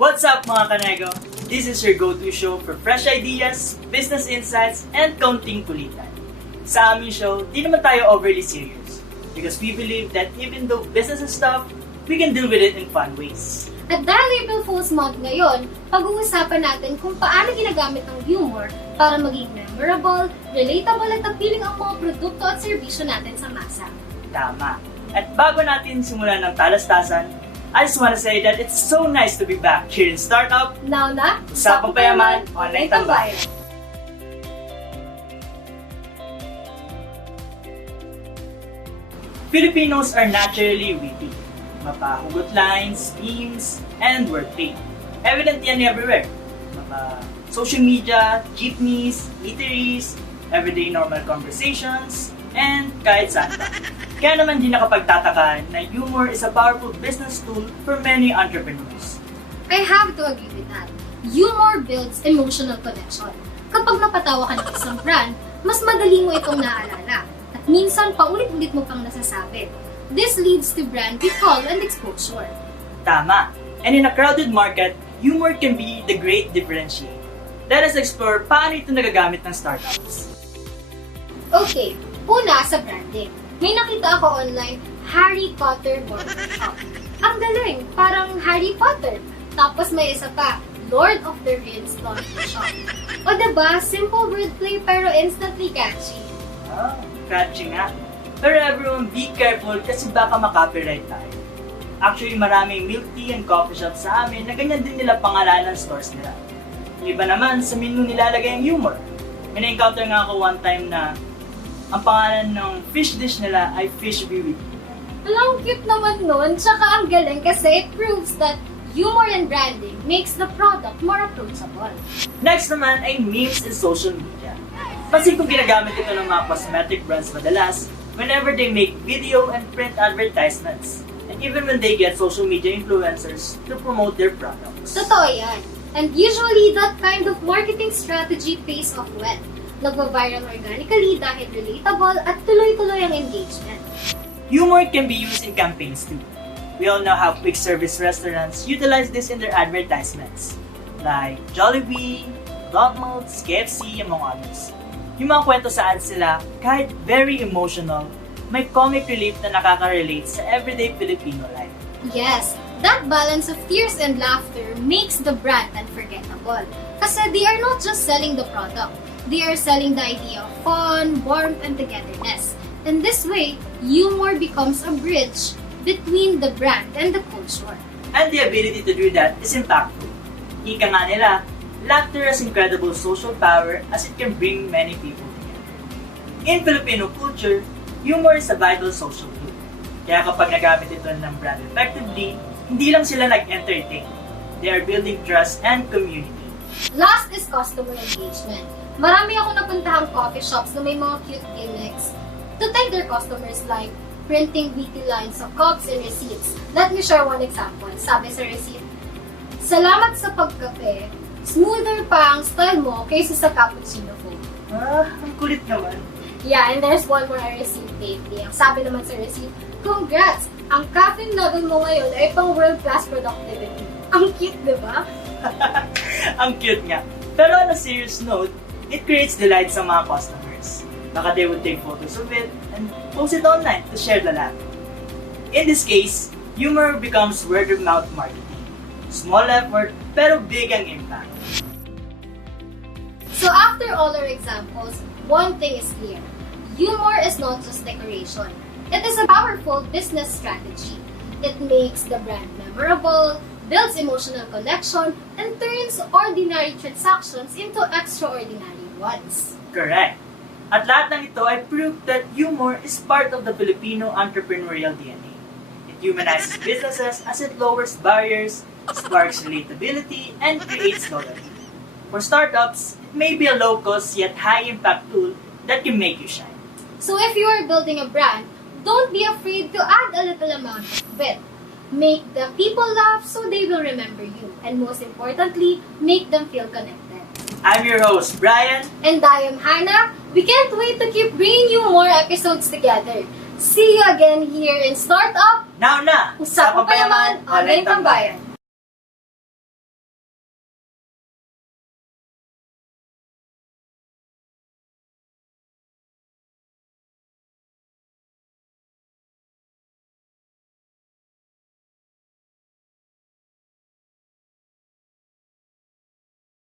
What's up mga kanego? This is your go-to show for fresh ideas, business insights, and kaunting kulitan. Sa aming show, di naman tayo overly serious because we believe that even though business is tough, we can deal with it in fun ways. At dahil April Fool's Month ngayon, pag-uusapan natin kung paano ginagamit ang humor para maging memorable, relatable at appealing ang mga produkto at serbisyo natin sa masa. Tama. At bago natin simulan ng talastasan, I just want to say that it's so nice to be back here in Startup. Now na, Usapang Payaman, Online Tambayan. Filipinos are naturally witty. Mapahugot lines, memes, and wordplay. Evident yan everywhere. Social media, jeepneys, eateries, everyday normal conversations, and kahit saan pa. Kaya naman di nakapagtataka na humor is a powerful business tool for many entrepreneurs. I have to agree with that. Humor builds emotional connection. Kapag napatawa ka ng isang brand, mas madali mo itong naalala. At minsan, paulit-ulit mo pang nasasabi. This leads to brand recall and exposure. Tama. And in a crowded market, humor can be the great differentiator. Let us explore paano ito nagagamit ng startups. Okay, una sa branding. May nakita ako online, Harry Potter Barbershop. Ang galing, parang Harry Potter. Tapos may isa pa, Lord of the Rings Laundry Shop. O diba, simple wordplay pero instantly catchy. Ah, catchy nga. Pero everyone, be careful kasi baka makopyright tayo. Actually, maraming milk tea and coffee shop sa amin na ganyan din nila pangalan ng stores nila. Yung iba naman, sa menu nilalagay ang humor. May na-encounter nga ako one time na ang pangalan ng fish dish nila ay fish biwi. Alam, cute naman nun. Tsaka ang galing kasi it proves that humor and branding makes the product more approachable. Next naman ay memes and social media. Pansin kong ginagamit ito ng mga cosmetic brands madalas whenever they make video and print advertisements. And even when they get social media influencers to promote their products. Totoo yan. And usually, that kind of marketing strategy pays off well. Nagva-viral organically dahil relatable at tuloy-tuloy ang engagement. Humor can be used in campaigns too. We all know how quick service restaurants utilize this in their advertisements, like Jollibee, Domino's, KFC, among others. Yung mga kwento sa ads sila, kahit very emotional, may comic relief na nakaka-relate sa everyday Filipino life. Yes, that balance of tears and laughter makes the brand unforgettable. Kasi they are not just selling the product, they are selling the idea of fun, warmth, and togetherness. In this way, humor becomes a bridge between the brand and the culture. And the ability to do that is impactful. Ika nga nila, laughter has incredible social power as it can bring many people together. In Filipino culture, humor is a vital social tool. Kaya kapag nagamit ito ng brand effectively, hindi lang sila nag-entertain. They are building trust and community. Last is customer engagement. Marami ako napuntahang coffee shops na may mga cute gimmicks to thank their customers like printing witty lines of cups and receipts. Let me share one example. Sabi sa receipt, "Salamat sa pagkape. Smoother pa ang style mo kaysa sa cappuccino ko." Ah, ang kulit naman. Yeah, and there's one more receipt lately. Ang sabi naman sa receipt, "Congrats! Ang caffeine level mo ngayon ay pang world-class productivity." Ang cute, di ba? Ang cute nga. Pero on a serious note, it creates delight sa mga customers. Baka they would take photos of it and post it online to share the laugh. In this case, humor becomes word-of-mouth marketing. Small effort, pero big ang impact. So after all our examples, one thing is clear. Humor is not just decoration. It is a powerful business strategy. It makes the brand memorable, builds emotional connection, and turns ordinary transactions into extraordinary ones. Correct. At lahat ng ito ay proof that humor is part of the Filipino entrepreneurial DNA. It humanizes businesses as it lowers barriers, sparks relatability, and creates loyalty. For startups, it may be a low-cost yet high-impact tool that can make you shine. So if you are building a brand, don't be afraid to add a little amount of wit. Make the people laugh so they will remember you. And most importantly, make them feel connected. I'm your host, Brian. And I am Hannah. We can't wait to keep bringing you more episodes together. See you again here in Startup! Now na! Usapang Payaman, Online Tambayan!